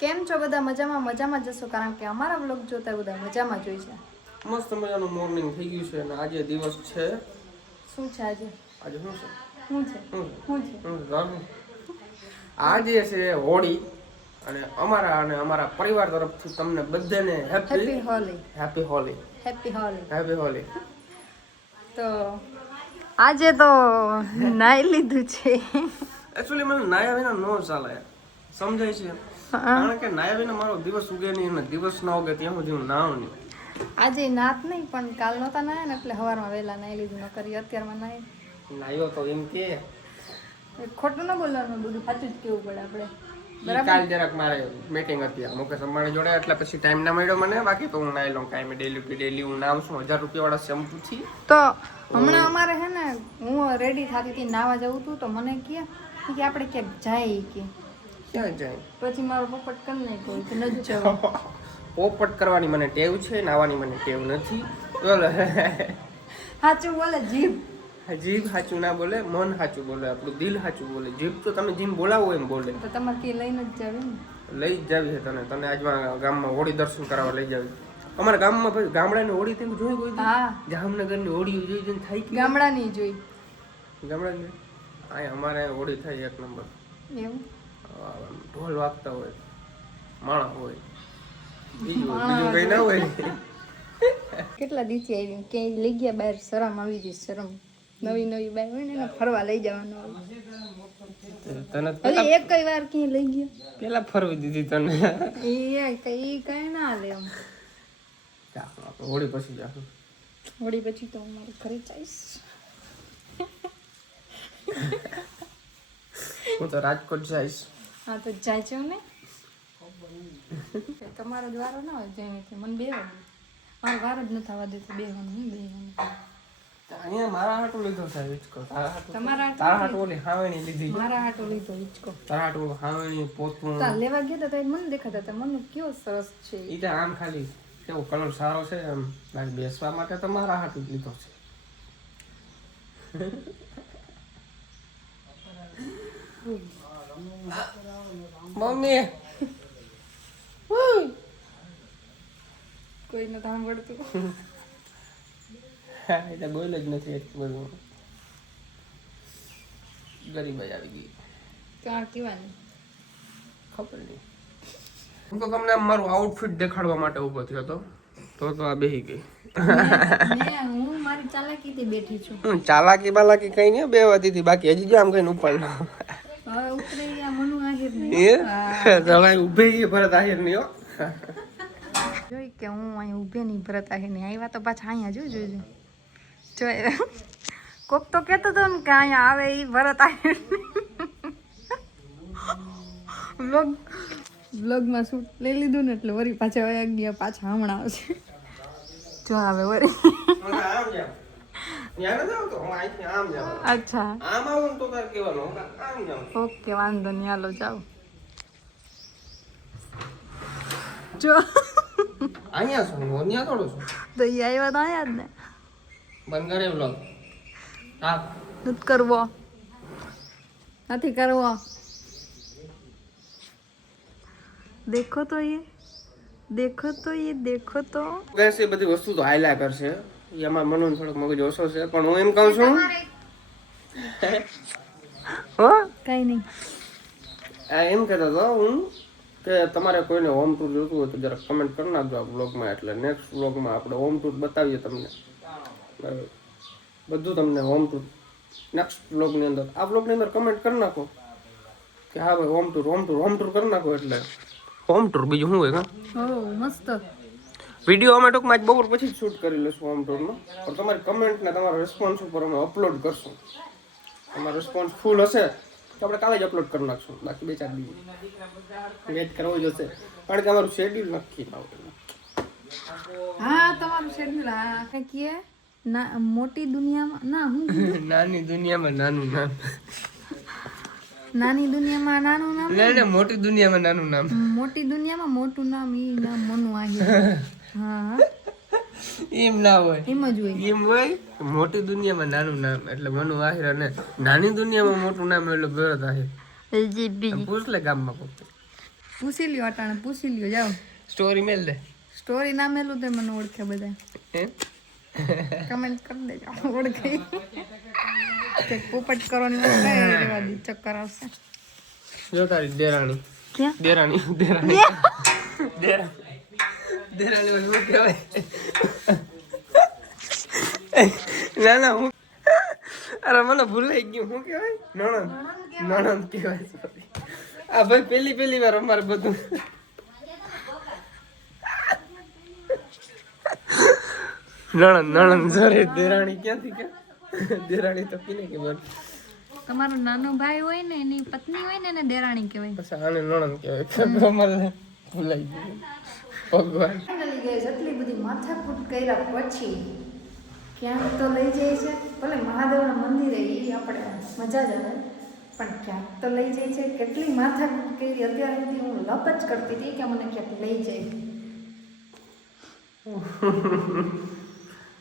કેમ છો બધા? મજામાં જશો, કારણ કે અમારા વ્લોગ જોતા બધા મજામાં જોઈ છે. મસ્ત મજાનું મોર્નિંગ થઈ ગયું છે અને આજે દિવસ છે. શું છે આજે? આજે શું છે? શું છે? શું છે? આજે છે હોળી અને અમારા પરિવાર તરફથી તમને બધાને happy Holi. Happy Holi. Happy Holi. Happy Holi. તો આજે તો નાઈ લીધું છે. એકચ્યુઅલી મને નાયા વિના નો ચાલે, સમજાય છે? કારણ કે નાયા વિના મારો દિવસ ઉગે નહીં અને દિવસ ના ઉગે ત્યાં સુધી હું નાઉં નહીં. આજે નાત નહીં, પણ કાલ નહોતા નાયા ને એટલે સવારમાં વહેલા નાઈ લીધું. ન કરી અત્યારમાં નાય નાયો તો એમ કે ખોટું ન બોલવાનું, બધું સાચું જ કેવું પડે આપણે. કાલ જરાક મારે મીટિંગ હતી મુકેશ અંબાણી જોડે, એટલે પછી ટાઈમ ના મળ્યો મને. બાકી તો હું નાઈ લઉં કાંઈ ડેલી હું નામ છું 1000 રૂપિયા વાળા શેમ્પુ થી. તો હમણાં અમારે હે ને, હું રેડી થતી હતી નાવા જવું હતું, તો મને કે આપણે ક્યાંક જાય કે ક્યાં જાય? પછી મારો પોપટ કરી નાખ્યો કે નજુ જવું. પોપટ કરવાની મને ટેવ છે, નાવાની મને ટેવ નથી. સાચું બોલે જીભ. જીભ સાચું ના બોલે, મન સાચું બોલે, આપણું દિલ સાચું બોલે. જીભ તો તમે જેમ બોલાવો એમ બોલે. તો તમારે કે લઈને જ જાવે ને? લઈ જ જાવી છે તને આજમાં ગામમાં હોળી દર્શન કરાવવા લઈ જાવી. અમારા ગામમાં ભાઈ ગામડાની હોળી તેમ જોઈ કોઈ દી? હા, જામનગરની હોળી જોઈ જઈને થાય કે ગામડાની જોઈ. ગામડાની આ અમારે હોળી થાય એક નંબર. એવું ઢોલ વાગતા હોય, માણસ હોય, બીજું કઈ ના હોય. કેટલા દિવસથી આવી કે લઈ ગયા બહાર? શરમ આવી ગઈ, શરમ. નવી બાઈ હોય ને એને ફરવા લઈ જવાનું હોય. તને એક કઈ વાર ક્યાંય લઈ ગયા? પેલા ફરવી દીધી તને. એ કઈ ના લે એમ. હોળી પછી જાશું. હોળી પછી તો હું મારું ઘરે જઈશ. હું તો રાજકોટ જઈશ. હા તો જાય છે ને. તમારો જ વારો ના હોય જેમ મને બે વાગે મારો વારો જ ન થવા દેતો બેવાનું. હું બેવાનું અહીંયા મારા હાટું લીધો છે હિચકો. તમારા તારા હાટું ઓલી હાવેણી લીધી. મારા હાટો લીધો હિચકો. તારા હાટું હાવેણી પોતું. તાર લેવા ગયા હતા મને દેખાતા હતા. મને કેવો સરસ છે ઈ તો આમ ખાલી કેવો કલર સારો છે એમ, બાકી બેસવા માટે તો મારા હાટું જ લીધો છે. મમ્મી કોઈ ન સાંભળતું. એટલે બોલ જ નથી એટલું બધું. ગરીબાઈ આવી ગઈ. ક્યાં કહેવાની ખબર નહીં. હું તો તમને મારું આઉટફિટ દેખાડવા માટે ઊભો થયો હતો, તો આ બેહી ગઈ. હું મારી ચાલાકીથી બેઠી છું. ચાલાકી બાલાકી કઈ નહીં, બે વાતી હતી. બાકી હજી જો આમ કઈ ઉપર હવે ઉતરે ગયા મનુ આહિર ને જણાય ઉભે ગઈ ભરત આહિર ની. હો જોઈ કે હું અહીં ઊભે નહીં ભરત આહિર ની આવ્યા તો પાછા અહીંયા જોજો જો કોક તો કહેતો હતો ને કે અહીંયા આવે એ ભરત આહિર વ્લોગમાં શૂટ લઈ લીધું ને એટલે વરી પાછા વયા ગયા. પાછા હમણાં આવશે જો આવે વરી. અચ્છા ઓકે વાંધો નહીં, હાલો જાઓ. જો અહીંયા છું, અહીંયા થોડું છું. તો એ આવ્યા તો અહીંયા જ ને. બંધ કરે વ્લોગ. હા નથી કરવો, નથી કરવો. દેખો તો એ દેખો તો ગેસ. એ બધી વસ્તુ તો હાયલા કરશે. એમાં મનુ થોડોક મગજ ઓછો છે, પણ હું એમ કહું છું હો કઈ નહીં. એમ કહેતો હતો હું કે તમારે કોઈને હોમ ટૂર જોતું હોય તો જરા કમેન્ટ કરી નાખજો આ વ્લોગમાં. એટલે નેક્સ્ટ વ્લોગમાં આપણે હોમ ટૂર બતાવીએ તમને. બરાબર, બધું તમને હોમ ટૂર નેક્સ્ટ વ્લોગની અંદર. આ વ્લોગની અંદર કમેન્ટ કરી નાખો કે હા ભાઈ હોમ ટૂર કરી નાખો. એટલે હોમ ટૂર બીજું શું હોય? મસ્ત વિડીયો અમે ટૂંકમાં બપોર પછી જ શૂટ કરી લઈશું હોમ ટૂરનો. પણ તમારી કમેન્ટ ને તમારા રિસ્પોન્સ ઉપર અમે અપલોડ કરશું. તમારો રિસ્પોન્સ ફૂલ હશે તો આપણે કાલે જ અપલોડ કરી નાખશું. બાકી 2-4 દિવસ વેટ કરવો જોશે, કારણ કે અમારું શેડ્યુલ નક્કી ના હોય. હા તમારું શેડ્યુલ. હા કહીએ ના મોટી દુનિયામાં ના હું નાની દુનિયામાં નાનું નામ. નાની દુનિયામાં નાનું નામ. ના મોટી દુનિયામાં નાનું નામ. મોટી દુનિયામાં મોટું નામ. ઈ નામ મનુ આહિર. હા એમ ના હોય, એમ જ હોય. એમ હોય મોટી દુનિયામાં નાનું નામ એટલે મનુ આહિર, અને નાની દુનિયામાં મોટું નામ એટલે ભરત આહિર. પૂછ લે ગામમાં કોઈ. પૂછી લ્યો અટાણે પૂછી લ્યો જાઓ સ્ટોરી મેલ દે સ્ટોરી ના મેલું તે મને ઓળખે બધા કમેન્ટ કરી દેજો ઓળખે તે પોપટ કરવાની વાત કઈ રેવા દી ચક્કર આવશે જો તારી દેરાણી ક્યાં દેરાણી દેરાણી દેરાણી શું કહેવાય ના ના હું અરે મને ભૂલાઈ ગયું શું કહેવાય નણંદ કહેવાય sorry. આ ભાઈ પહેલી વાર અમારે બધું નણંદ sorry દેરાણી ક્યાંથી કે દેરાણી તો પીને કે મને તમારો નાનો ભાઈ હોય ને એની પત્ની હોય ને એને દેરાણી કહેવાય પછી આને નણંદ કહેવાય મને ભૂલાઈ ગયું ભગવાન જેટલી બધી માથાકૂટ કર્યા પછી ક્યાંક તો લઈ જાય છે ભલે મહાદેવના મંદિરે એ આપણે મજા જ આવે પણ ક્યાંક તો લઈ જાય છે કેટલી માથાકૂટ કરી અત્યાર સુધી હું લપ જ કરતી હતી કે મને ક્યાંક લઈ જાય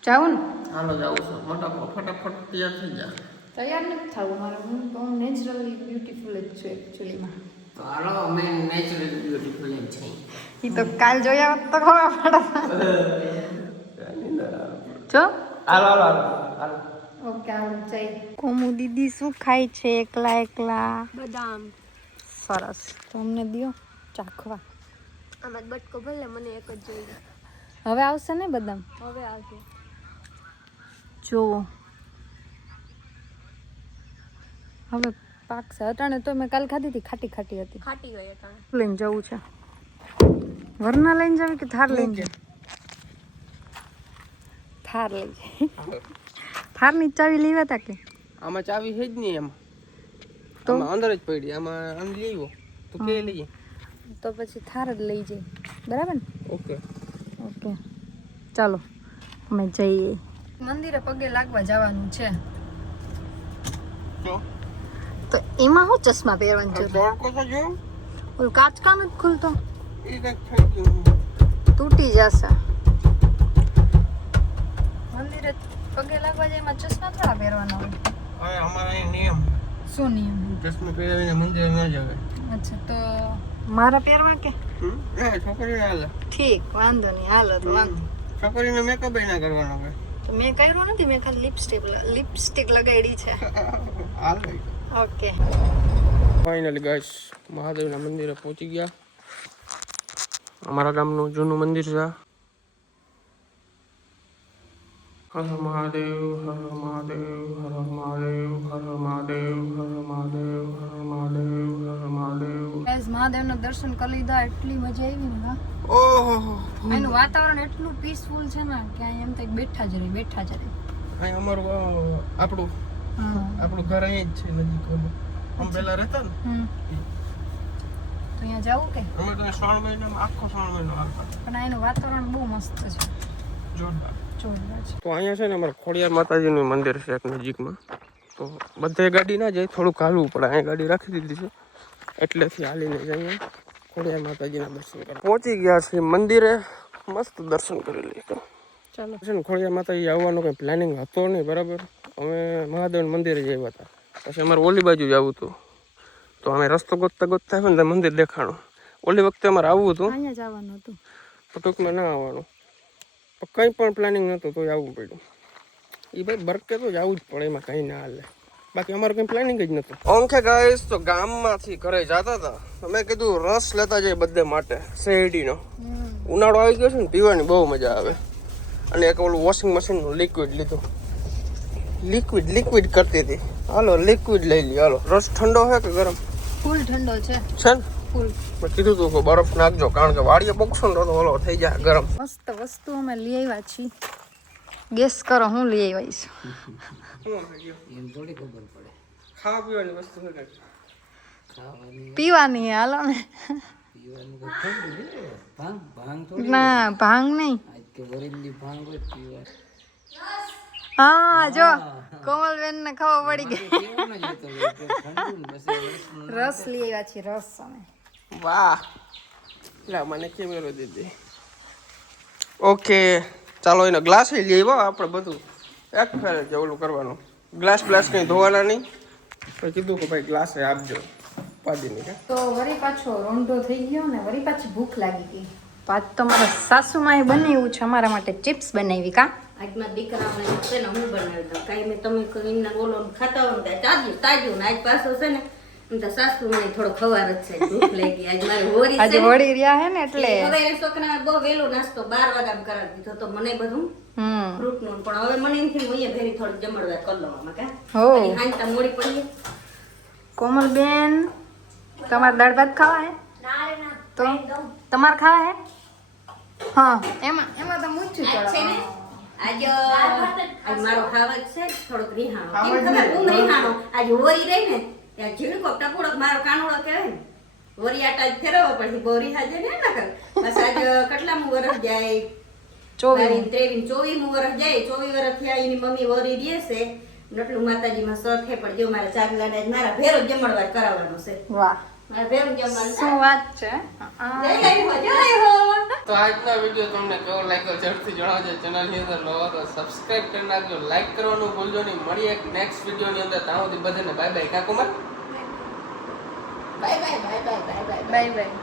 જાઉં ને હાલો જાઉં છું ફટાફટ તૈયાર થઈ જાય તૈયાર નથી થવું મારે હું નેચરલી બ્યુટીફુલ જ છું એકચ્યુઅલીમાં તો હાલો અમે નેચરલ બ્યુટીફુલ જ છે એ તો કાલ જોયા હોત તો ખબર પડે જો હાલો ઓકે હાલો જઈ કોમુ દીદી શું ખાય છે એકલા એકલા બદામ સરસ તો અમને દ્યો ચાખવા આમાં બટકો ભલે મને એક જ જોઈએ હવે આવશે ને બદામ હવે આવશે જુઓ હવે પાકશે અટાણે તો મેં કાલ ખાધી હતી ખાટી ખાટી હતી ખાટી ગઈ અટાણે લઈને જવું છે વરના લઈને જાવ કે થાર લઈને જાવ થાર લઈ જાય થારની ચાવી લેવા તા કે આમાં ચાવી છે જ નહીં એમાં તો? આમાં અંદર જ પડી આમાં આમ લઈવો તો કે લઈએ તો પછી થાર જ લઈ જાય બરાબર ને ઓકે ઓકે ચાલો અમે જઈએ મંદિરે પગે લાગવા જવાનું છે તો તો એમાં હું ચશ્મા પહેરવાનું છે તડકો તો જો ઓલું કાચકા નથી ખુલતો એ કંઈક થઈ ગયું તૂટી જશે મંદિરે પગે લાગવા જાય એમાં ચશ્મા થોડા પહેરવાના હોય હવે અમારા અહીં નિયમ શું નિયમ ચશ્મા પહેરાવીને મંદિરે ન જવાય અચ્છા તો મારા પહેરવા કે છોકરીને હાલે ઠીક વાંધો નહીં હાલો તો વાંધો છોકરીને મેકઅપ ના કરવાનો હોય તો મેં કર્યું નથી મેં ખાલી લિપસ્ટિક લગાડી છે હાલે ઓકે ફાઇનલી ગાઈસ મહાદેવના મંદિરે પહોંચી ગયા અમારા ગામનું જૂનું મંદિર છે હર મહાદેવ હર મહાદેવ હર મહાદેવ હર મહાદેવ હર મહાદેવ હર મહાદેવ હર મહાદેવ ગાઈસ મહાદેવના દર્શન કરી લીધા એટલી મજા આવી ને હા ઓહો એનું વાતાવરણ એટલું પીસફુલ છે ને કે અહીં એમ થાય બેઠા જ રહી અહીં અમારું આપણું ઘર અહીં જ છે નજીકમાં અમે પહેલા રહેતા ને તો અહીંયા જવું કે અમે તો શ્રાવણ મહિનામાં આખો શ્રાવણ મહિનો આવતા પણ એનું વાતાવરણ બહુ મસ્ત છે જોરદાર જોરદાર છે તો અહીંયા છે ને અમારે ખોડિયાર માતાજીનું મંદિર છે એક નજીકમાં તો બધે ગાડી ના જાય થોડુંક હાલવું પડે અહીંયા ગાડી રાખી દીધી છે એટલેથી હાલીને જઈએ ખોડિયાર માતાજીના દર્શન કરવા પહોંચી ગયા છે મંદિરે મસ્ત દર્શન કરી લઈએ ચાલો છે ને ખોડિયાર માતાજી આવવાનો કંઈ પ્લાનિંગ હતો નહીં બરાબર અમે મહાદેવના મંદિરે જ આવ્યા હતા પછી અમારે ઓલી બાજુ જ આવવું હતું તો અમે રસ્તો ગોતતા આવ્યા ને મંદિર દેખાણું ઓલી વખતે અમારે આવવું હતું અહીંયા જવાનું હતું પણ ટૂંકમાં ના આવવાનું કંઈ પણ પ્લાનિંગ નહોતું તો આવવું પડ્યું એ ભાઈ બરકે તો જ આવવું જ પડે એમાં કંઈ ના હાલે બાકી અમારું કંઈ પ્લાનિંગ જ નહોતું ઓમખે ગાઈસ તો ગામમાંથી ઘરે જતા હતા મેં કીધું રસ લેતા જઈએ બધે માટે શેરડીનો ઉનાળો આવી ગયો છે ને પીવાની બહુ મજા આવે અને એક ઓલું વોશિંગ મશીનનું લિક્વિડ લીધું લિક્વિડ કરતી હતી હાલો લિક્વિડ લઈ લઈએ હાલો રસ ઠંડો છે કે ગરમ ફૂલ ઠંડો છે ને ફૂલ મેં કીધું તું કે બરફ નાખજો કારણ કે વાડીએ પકશો ને તો ઓલો થઈ જાય ગરમ મસ્ત વસ્તુ અમે લઈ આવ્યા છીએ ગેસ કરો હું લઈ આવ્યા છું ખાવા પીવાની વસ્તુ છે પીવાની હાલો ને ના ભાંગ નહીં હા જો કોમલબેન ને ખબર પડી ગઈ રસ લઈ આવ્યા છીએ રસ અમે વાહ લા મને કેમેરો દીધી ઓકે ચાલો એનો ગ્લાસ લઈ આવ્યો આપણે બધું એક ફેરે જ ઓલું કરવાનું ગ્લાસ કંઈ ધોવાના નહીં પછી કીધું કે ભાઈ ગ્લાસ આપજો પાડીની કા તો વળી પાછો રોંઢો થઈ ગયો ને વળી પાછી ભૂખ લાગી ગઈ. તો આજ તો મારા સાસુમાએ બનાવ્યું છે અમારા માટે ચિપ્સ બનાવી કા. આજમાં દીકરાઓને છે ને હું બનાવી દઉં કાંઈ મેં તમે કરીને બોલો ખાતા હોય ને તાજું તાજું ને આજ પાછો છે ને એમ તો સાસુ મને થોડો ખવાર જ છે ભૂખ લાગી આજ મારે હોરી છે આજે ને. વળી રહ્યા હે ને એટલે હવે એ છોકરાને બહુ વહેલો નાસ્તો 12 વાગ્યામાં કરાવી દીધો તો મને બધું ફ્રૂટનું પણ હવે મને એમ થયું હું અહીંયા ભેરી થોડીક જમણવાર કરી લઉં આમાં કા હો. પછી હાંજતા મોડી પડીએ કોમલબેન તમારે દાળ ભાત ખાવા હે તો તમારે ખાવા હે હા એમાં તો મૂછું આજ છે ને ચડો આજ મારો ખાવા છે થોડોક રીહાણો કેમ ખબર હું રીહાણો આજ હોરી રહી ને ત્યાં ઝીણકો ટપુડક મારો કાનુડો કહેવાય ને હોરી આટા જ ફેરવવા પડે બોરી હાજે ને ના કર બસ આજ કેટલામું વરસ જાય 23 24મું વરસ જાય 24 વરસ થયા એની મમ્મી હોરી દે છે નટલું માતાજીમાં સર છે પણ જો મારા ચાગલાને આજ મારા ભેરો જમણવાર કરાવવાનો છે વાહ મારા ભેરો જમવાનું શું વાત છે જય હો તો આજનો વિડીયો તમને કેવો લાગ્યો ઝડપથી જણાવજો. ચેનલની અંદર નવા તો સબસ્ક્રાઇબ કરી નાખજો, લાઈક કરવાનું ભૂલજો નહીં. મળીએ એક નેક્સ્ટ વિડીયોની અંદર. ત્યાં સુધી બધાને બાય બાય. કા Kumar? Bye bye bye bye bye bye bye bye.